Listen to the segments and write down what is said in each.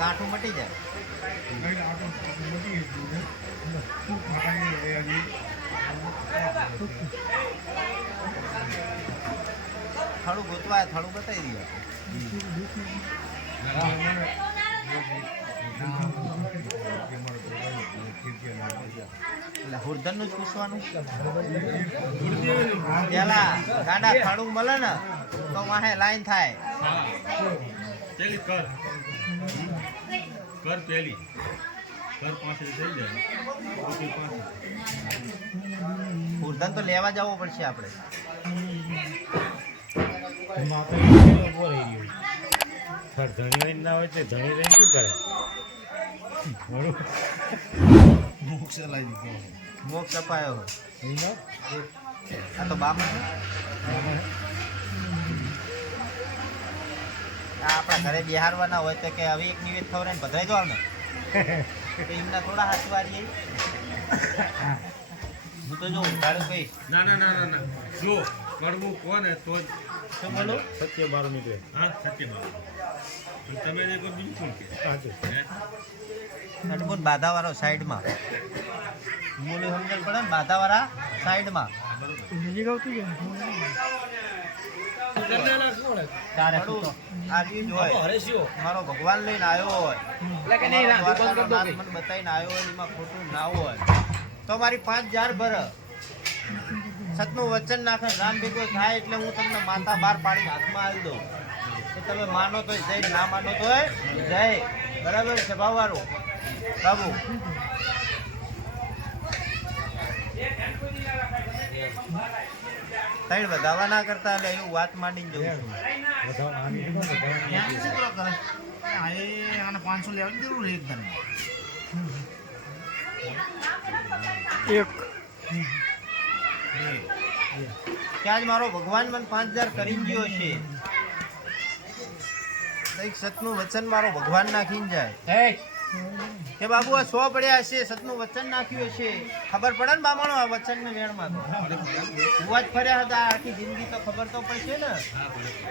ગાંઠું મટી જાય. થડું ગોતવાય, થડું બતાવી દઈએ. એટલે હુરધનનું જ પૂછવાનું પેલા ગાડા ખાડું મળે ને, તો વાહે લાઈન થાય. કર પહેલી. પેલી કર પાસે થઈ જાય. પછી તો લેવા જવું પડશે આપણે. ધણી રહીને ના હોય તે ધણી રહીને શું કરે? મોક્ષ અપાયો. એમાં આ તો બાપ આપણા ઘરે બિહારવાના હોય તો કે હવે એક નિવેદ ખવડાવીને ભદ્રાઈ દો ને તો એમના થોડા હાથ વાળીએ હું તો જો તારું ભાઈ ના ના ના ના ના. જો કરવું કોને તો જ. શું બોલો? સત્ય બાર નીકળે. હા સત્ય પણ તમે જે કહો બીજું કોણ કે નટબુન બાધાવાળો સાઈડમાં. બોલું સમજણ પડે ને બાધાવાળા સાઈડમાં. બીજી શું તો? આ રીત હોય મારો ભગવાન લઈને આવ્યો હોય. બતાવીને આવ્યો હોય એમાં ખોટું ના હોય. તો મારી પાંચ હજાર ભર. સતનું વચન નાખે રામ ભેગો થાય એટલે હું તમને માતા બાર પાડીને હાથમાં આવી દઉં. તો તમે માનો તો જય ના માનો તો જય. બરાબર છે ભાવવાળું? બાબુ. ત્રણ વધાવા ના કરતા એટલે એવું વાત માંડીને જવું છું. પાંચસો લેવાની જરૂર એકદમ ત્યાં જ મારો ભગવાન મને પાંચ હજાર કરી ગયો છે. કંઈક સતનું વચન મારો ભગવાન નાખીને જાય. કે બાબુ આ સો પડ્યા હશે સતનું વચન નાખ્યું હશે. ખબર પડે ને બામણો આ વચન ને વેણમાં ભૂવા જ ફર્યા હતા આખી જિંદગી તો ખબર તો પડશે ને?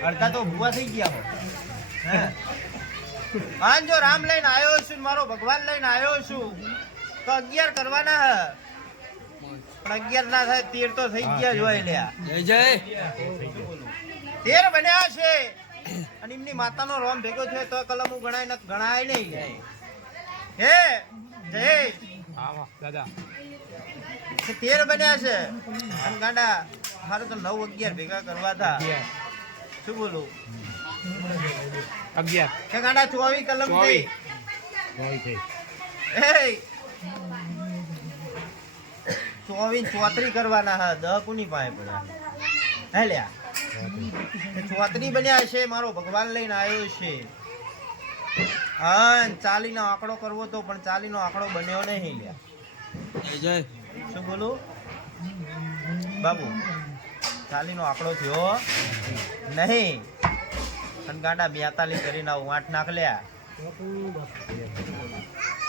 અડધા તો ભૂવા થઈ ગયા હે? જો રામ લઈને આવ્યો છું મારો ભગવાન લઈને આવ્યો છું તો અગિયાર કરવાના હ. પણ અગિયાર ના થાય તેર તો થઈ ગયા જ જય જય. તેર બન્યા છે. અને એમની માતાનો રોમ ભેગો થયો તો કલમ હું ગણાય ગણાય નહીં. હે જય કે તેર બન્યા છે. અને ગાંડા મારે તો નવ અગિયાર ભેગા કરવા હતા. શું બોલું? અગિયાર. કે ગાંડા ચોવીસ કલમ થઈ. થઈ. એ ચોવીસ ચોત્રી કરવાના હા. દહ કુની પાસે પડ્યા? હે લ્યા. ચોત્રી. બન્યા છે મારો ભગવાન લઈને આવ્યો છે. હા ચાલીનો આંકડો કરવો તો પણ ચાલીનો આંકડો બન્યો નહીં લ્યા. શું બોલું? બાબુ ચાલીનો આંકડો થયો નહીં. અને બેતાલી કરીને આવું આઠ નાખ લ્યા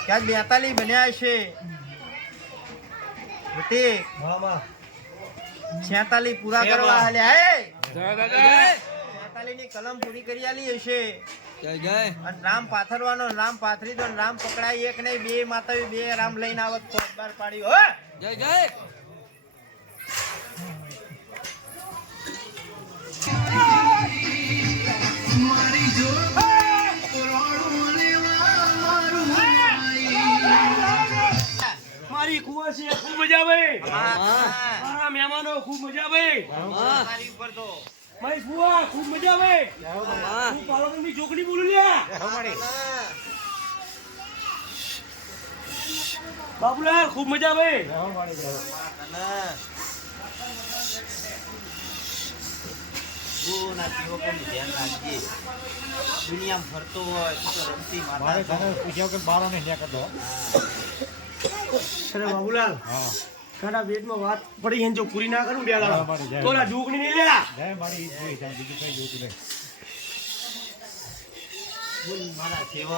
ક્યાં બેતાલી બન્યા છે? ઋતિક છેતાલી પૂરા કરવા હાલ્યા હે? છેતાલી ની કલમ પૂરી કરી આલી હશે. અને રામ પાથરવાનો રામ પાથરી દો રામ પકડાય એક નહીં બે માતા બે રામ લઈને આવત તો બાર પાડી હો. મારી કુવાસી ખૂબ મજા આવે. મારા મહેમાનો ખૂબ મજા આવે. મારી ઉપર તો મારી ફુવા ખૂબ મજા આવે. હું. પાલોકરની છોકરી બોલું લ્યા બાબુલાલ ખૂબ મજા આવે. ના. દુનિયામાં ફરતો હોય તો રમતી માતા મારે પૂછ્યા કે બાર ને ન્યા કરતો. અરે બાબુલાલ. હા. ઘણા પેટમાં વાત પડી એને જો પૂરી ના કરું બે હા, દાડા. મારી જય. તો ઓલા ઢોકળી નહીં લેલા જય મારી જોઈ ત્યાં બીજું કઈ જોતું નહીં. બોલ મારા સેવક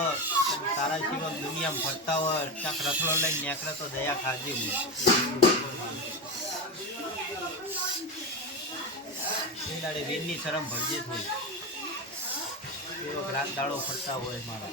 તારા સેવક દુનિયામાં ફરતા હોય ક્યાંક રથડો લઈને નેકળે તો દયા ખાજે હું એ દાડે શરમ ભરજે થઈ. એવો રાત દાડો ફરતા હોય મારા.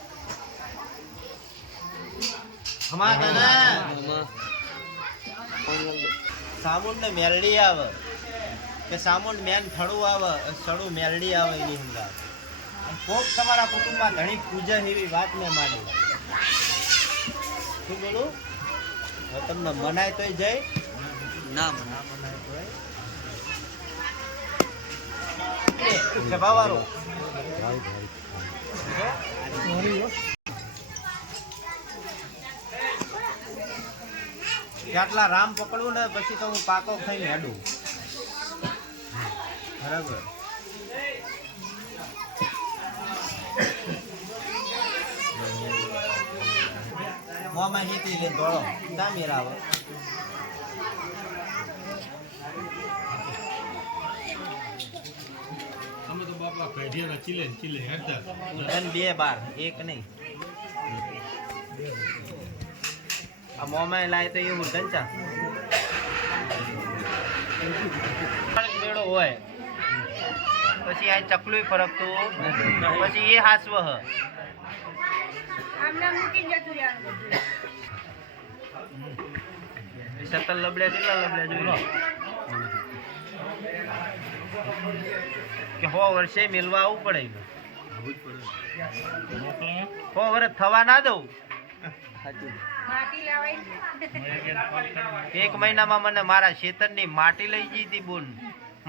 હમા કાના. સામુંડ ને મેલડી આવે. કે સામુંડ મેન થડું આવે સડું મેલડી આવે એની હંગા કોક તમારા કુટુંબમાં ઘણી પૂજા એવી વાત મેં માની. શું બોલું? હવે તમને મનાય તોય જય. ના મનાય તોય. સભાવાળો કેટલા રામ પકડું ને પછી તો હું પાકો થઈને હેડું. બરાબર. મોમાં નીકળી લઈને દોડો ક્યાં મેરા આવે તમે તો બાપા કાઢિયાના ચીલે ચીલે હેડતા. બે બાર એક નહીં. આ મોમાં લાય તો એવું ઉધન ચા મેળો હોય પછી આ ચકલું ફરકતું પછી એ હાસવ હ સતલ લબડ્યા કેટલા લબડ્યા જોઈ લો કે હો વર્ષે મેલવા આવવું પડે. હો વર્ષ થવા ના દઉં એક મહિનામાં મને મારા ખેતરની માટી લઈ ગઈ હતી બોન.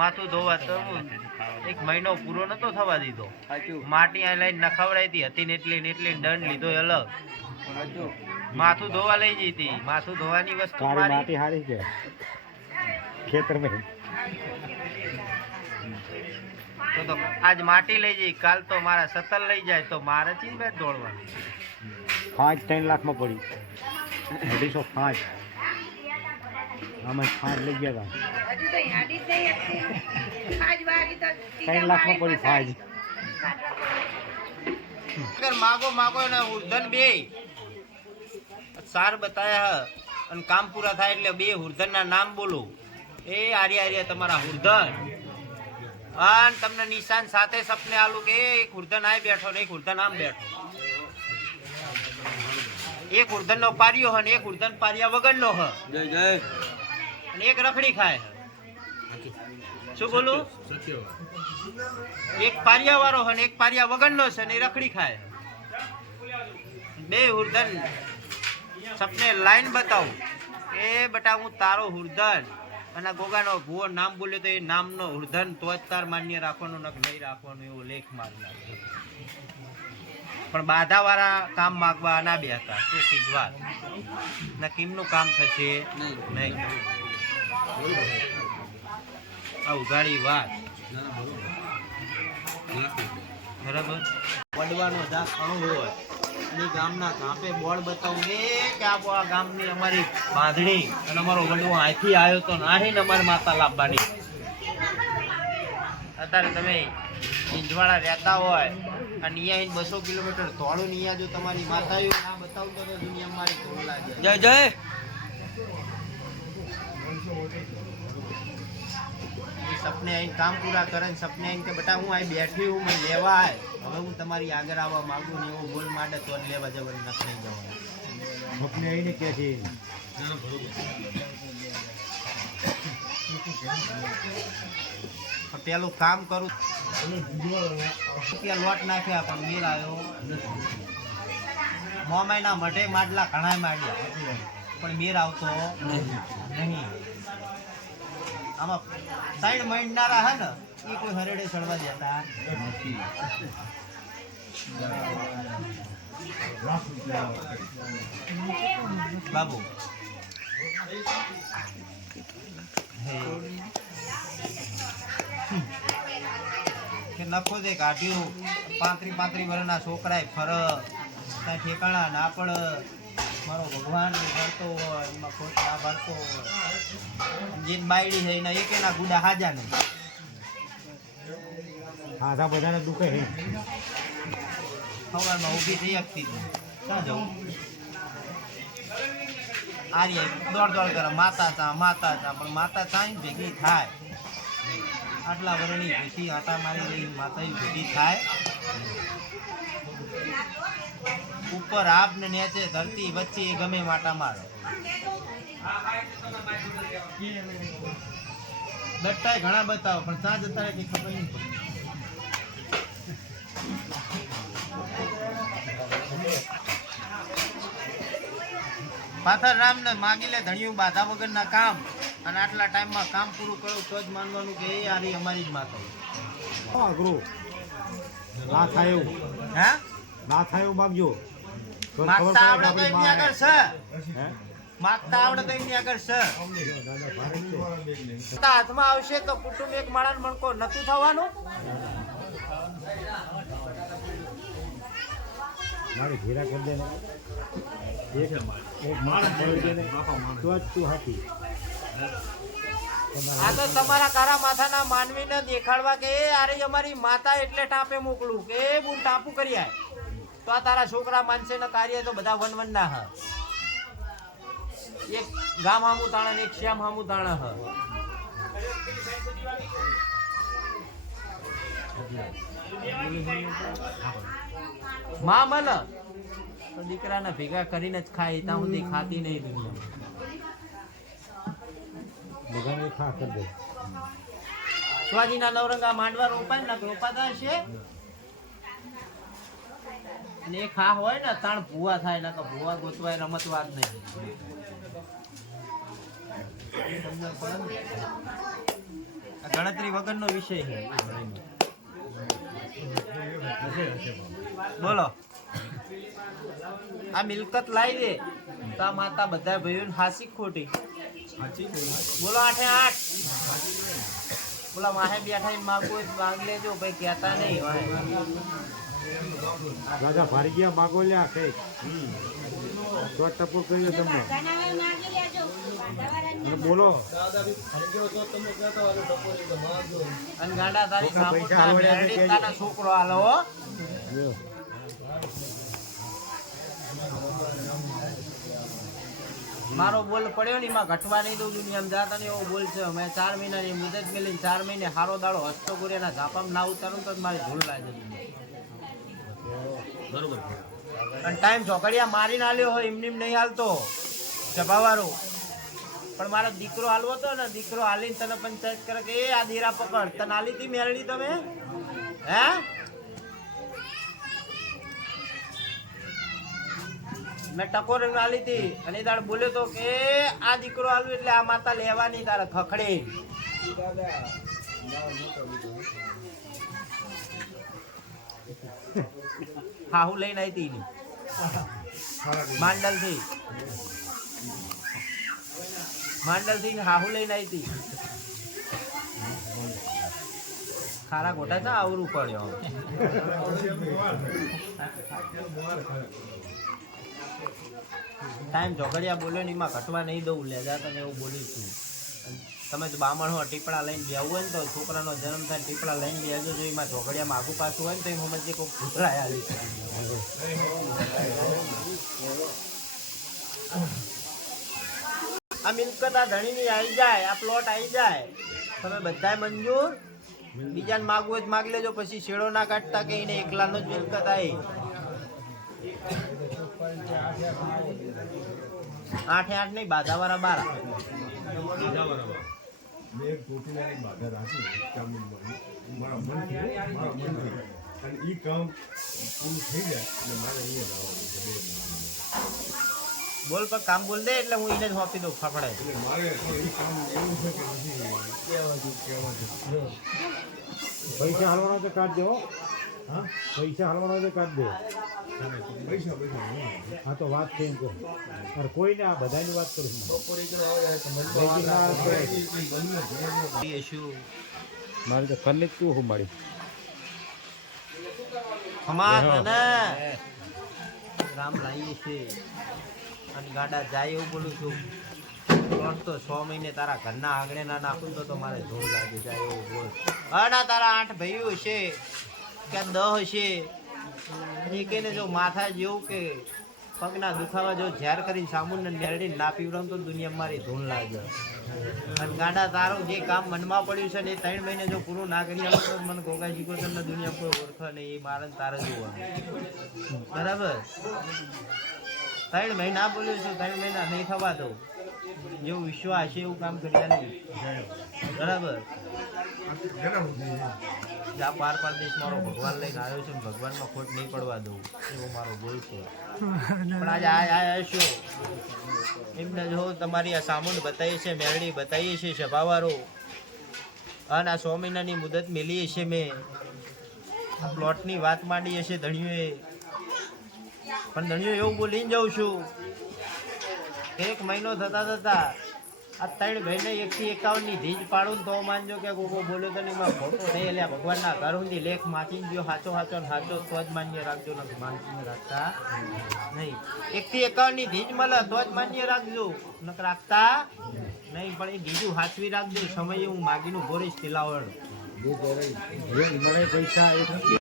માથું ધોવા તો એક મહિનો પૂરો નતો થવા દીધો. માટી આ લઈને નખાવડાઈ હતી હતી ને એટલી ને એટલી દંડ લીધો અલગ. માથું ધોવા લઈ ગઈ હતી. માથું ધોવાની વસ્તુ માટી હારી છે. ખેતરમાં તો તો આજ માટી લઈ જઈ કાલ તો મારા સતલ લઈ જાય તો મારે ચીજ બે દોડવાની. પાંચ ત્રણ લાખમાં પડી. અઢીસો પાંચ આમાં પાંચ લઈ ગયા હતા. ત્રણ લાખમાં પડી પાંચ માગો માગો ને ઉર્ધન બે. સાર બતાયા હ. અને કામ પૂરા થાય એટલે બે હુર્ધન ના નામ બોલો. એ આર્યા આર્યા તમારા હુર્ધન અને તમને નિશાન સાથે સપને આલું કે એક હુર્ધન આય બેઠો ને એક હુર્ધન આમ બેઠો. એક ઉર્ધન નો પારિયો હ એક ઉર્ધન પારિયા વગર નો હ અને એક રખડી ખાય શું બોલું? એક પારિયા વાળો હે ને એક પારિયા વગરનો છે ને રખડી ખાય બે ઉર્ધન સપને લાઈન બતાવું. એ બટા હું તારો હુર્ધન અને ગોગાનો ભુવો નામ બોલ્યો તો એ નામનો હુર્ધન તો જ તાર માન્ય રાખવાનો નક નહીં રાખવાનું એવો લેખ મારનાર પણ બાધા વાળા કામ માગવા ના બે હતા, શું કીધવા ના કિમનું કામ થશે? નહીં. આ ઉઘાડી વાત. બરાબર? પડવાનો જા ઘણો હોય અને ગામના કાપે બોર્ડ બતાવું. એ કે આ ગામની અમારી બાંધણી અને અમારો વડવો અહીંથી આવ્યો તો નાહી ને અમારી માતા લાવવાની અત્યારે તમે ઈંજવાળા રહેતા હોય અને અહીંયા બસો કિલોમીટર ને અહીંયા જો તમારી માતા એવું ના બતાવું તો દુનિયા મારી ધૂળ લાગે. જય જય! સપને આઈને કામ પૂરા કરે ને સપને આઈને કે બેટા હું અહીં બેઠી હું મને લેવા આય. હવે હું તમારી આગળ આવવા માંગુ ને એવો બોલ માટે તો જ લેવા જવાનું નથી જવાનું. સપને આવીને કે છે? પેલું કામ કરું. રૂપિયા લોટ નાખ્યા, પણ મેલ આવ્યો. મોમાઈના મઢે માટલા ઘણા માંડ્યા પણ મેર આવતો નહીં. આમાં સાઈડ માંડનારા હે ને, એ કોઈ હરેડે ચડવા રૂપિયા બાબુ. કે નખો દે કાઢ્યું પાંત્રી પાંત્રી વર્ષના છોકરાએ ફર ત્યાં ઠેકાણા ના પડ મારો ભગવાન ભરતો હોય એમાં ખોટ ના ભરતો હોય. જીન બાયડી છે એના એકેના ગુડા હાજા નહીં. હાજા બધાને દુખે હે. સવારમાં ઊભી થઈ શકતી. ક્યાં જવું? આર્ય દોડ દોડ કરે. માતા ચા માતા ચા પણ માતા ચાઈ ભેગી થાય. આટલા વર્ષની ભેસી આટા મારી રહી માતા ભેગી થાય. ઉપર આપ ને નીચે, ધરતી વચ્ચે એ ગમે માટા મારો. દટ્ટાય ઘણા બતાવો, પણ સાંજ જતા કઈ ખબર નહીં પડતી પાથર રામ ને માગી લે ધણિયું બાધા વગરના કામ અને આટલા ટાઈમમાં કામ પૂરું કરું તો જ માનવાનું કે એ આરી અમારી જ માતા અઘરું. ના થાય એવું. હે? ના થાય એવું માગજો. માગતા આવડે તો એમની આગળ છે? માગતા આવડે તો એમની આગળ છે. હાથમાં આવશે તો કુટુંબ એક માળા મણકો નતું થવાનું? મારી ઘેરા કરી દે એક એક એક માણસ કરી તો જ તું હાથી. આ તો તમારા કારા માથાના માનવીને દેખાડવા કે એ આરે અમારી માતા એટલે ટાપે મોકલું કે એ ટાપુ કરી આય. તો આ તારા છોકરા માનસે ના કાર્ય તો બધા વન વન ના હ. એક ગામ હામુ તાણા ને એક શ્યામ હામુ તાણા હ. માં મલ તો દીકરાને ભેગા કરીને જ ખાય ત્યાં સુધી ખાતી નહીં દુનિયા. બધાને ખા કર દે. શિવાજીના નવરંગા માંડવા રોપાય ને રોપાતા છે એ ખા હોય ને તાણ ભૂવા થાય ના તો ભૂવા ગોતવાય રમતવા જ નહીં ને? ગણતરી વગરનો વિષય છે. બોલો. આ મિલકત લાવી દે. તો આ માતા બધા ભાઈઓ હાસી ખોટી. બોલો આઠે આઠ. બોલા માહે બેઠા એમ માગવું માંગ લેજો ભાઈ કહેતા નહીં વાહે. રાજા ભારી ગયા માગો લ્યા કઈ તો ટપો કર્યો તમને. બોલો. અને ગાડા. તારા છોકરો હાલો મારો બોલ પડ્યો ને એમાં ઘટવા નહીં દઉં એમ જાતા ને એવો બોલ છે. મેં ચાર મહિનાની મુદત મેલી ચાર મહિને હારો દાડો હસતો એના ઝાપામાં ના ઉતારું તો મારી ધૂળ લાગે બરોબર. અને ટાઈમ ચોકડિયા મારીને આલ્યો હોય એમને એમ નહીં હાલતો. સભાવાળો પણ મારો દીકરો હાલવો હતો ને દીકરો હાલીને તને પંચાયત કરે કે એ આ દીરા પકડ તને હાલી હતી મેળવી તમે? હે? મેં ટકોર આલી હતી અને તારે બોલ્યો તો કે આ દીકરો આલું એટલે આ માતા લેવાની તારે ખખડે. હા હું લઈને આવી હતી માંડલથી માંડલથી હાહુ લઈને આવી હતી. ખારા ગોટા ચા આવરું પડ્યો. ટાઈમ ઝઘડિયા બોલ્યો ને એમાં ઘટવા નહીં દઉં, લેજા તને એવું બોલી છું. તમે તો બામણ હો ટીપડા લઈને બેવું હોય ને તો છોકરાનો જન્મ થાય ટીપડા લઈને બેજો જો એમાં ઝઘડિયામાં આગું પાછું હોય ને તો એમાં સમજે કોઈ ભૂતરાય આવી આ મિલકત આ ધણીની આવી જાય, આ પ્લોટ આવી જાય. તમે બધાય મંજૂર? બીજાને માગવું હોય તો માગ લેજો, પછી શેડો ના કાઢતા કે એને એકલાનો જ મિલકત આવી આઠે આઠ નહીં બાર. મેં એક બાધા રાખી. ચામુંડવાની. મારા મનથી, મારા મનથી. અને ઈ કામ પૂરું થઈ જાય એટલે મારે અહીંયા જ છે બે બોલ પર કામ બોલ દે એટલે હું એને જ સોંપી દઉં ફફડાય એટલે મારે તો કામ એવું છે કે નથી. કહેવાતું કહેવાતું પૈસા હાલવાના તો કાઢ દો હા? પૈસા હાલવાનો હોય તો કાઢ દે. પૈસા પૈસા નહીં. તો વાત થઈ કહો. પણ કોઈને આ બધાની વાત કરું છું. મારે તો ફરને તું હું મારી રામ લાવીએ છે. અને ગાડા જાય એવું બોલું છું. તો છ મહિને તારા ઘરના આંગણે ના નાખું તો તો મારે ધૂળ લાગી જાય એવું બોલ. અના તારા આઠ ભાઈઓ હશે કે દહ હશે. અને કહીને જો માથા જેવું કે પગના દુખાવા જો ઝેર કરીને સામુને નેરડી ના પીવડાવું તો દુનિયા મારી ધૂન લાગે. અને ગાડા તારો જે કામ મનમાં પડ્યું છે ને એ ત્રણ મહિને જો પૂરું ના કરી આવે તો મને ગોગાજી ગોતમને દુનિયા કોઈ ઓળખે નહીં, એ મારે તારે જોવા બરાબર? ત્રણ મહિના બોલ્યું છું, ત્રણ મહિના નહીં થવા દઉં. જેવું વિશ્વાસ હશે એવું કામ કર્યા નહીં. બરાબર? આ પાર પાર દેશ મારો ભગવાન લઈને આવ્યો છે ભગવાનમાં ખોટ નહીં પડવા દઉં, એવો મારો બોલ છે. પણ આજે આ છો એમને જો તમારી આ સામુંડ બતાવીએ છે મેરડી બતાવીએ છે સભાવાળો. અને આ સો મહિનાની મુદત મેલીએ છે મેં. પ્લોટની વાત માંડીએ છીએ ધણીઓએ. પણ ધણીઓ એવું બોલીને જાઉં છું એક મહિનો થતા થતા આ ત્રણ ભાઈને એકથી એકાવનની ધીજ પાડું તો માનજો કે ગોગો બોલો તો નહીં મારો ફોટો નહીં એટલે ભગવાનના ઘર ઊંધી લેખ માચી ગયો સાચો સાચો ને સાચો તો જ માન્ય રાખજો ને માનસીને રાખતા. નહીં. એકથી એકાવનની ધીજ મળે તો જ માન્ય રાખજો નક રાખતા નહીં, પણ એ બીજું સાચવી રાખજો. સમયે હું માગીનું ભોરીશ તિલાવડ મને પૈસા